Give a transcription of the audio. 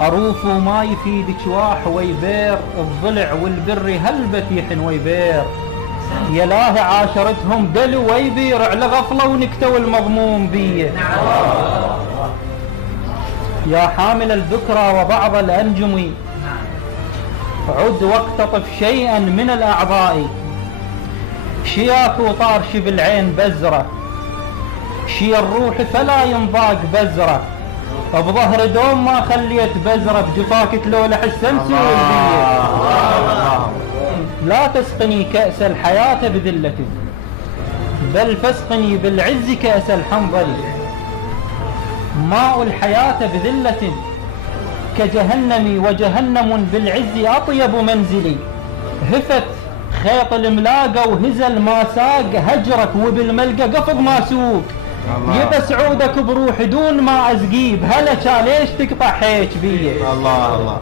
أروف وما يفيد جواح ويبير، الضلع والبر هلبت يحن ويبير. يا لاه عاشرتهم دلو ويبير على غفلة ونكتوا المضموم بيه. يا حامل الذكرى وبعض الأنجم عد واقتطف شيئا من الأعضاء. شياك وطارش بالعين بزرة، شي الروح فلا ينضاق بزرة. بظهر دوم ما خليت بزرة، بجفاك تلولح السمس والبيت. لا تسقني كأس الحياة بذلة، بل فاسقني بالعز كأس الحنظل. ماء الحياة بذلة كجهنم، وجهنم بالعز أطيب منزلي. هفت خيط الملاقة وهزل ما ساق، هجرك وبالملقى قفض ما سوق. يبى سعودك بروح دون ما أزقيب، هلك ليش تقطع حيك بيه. الله الله.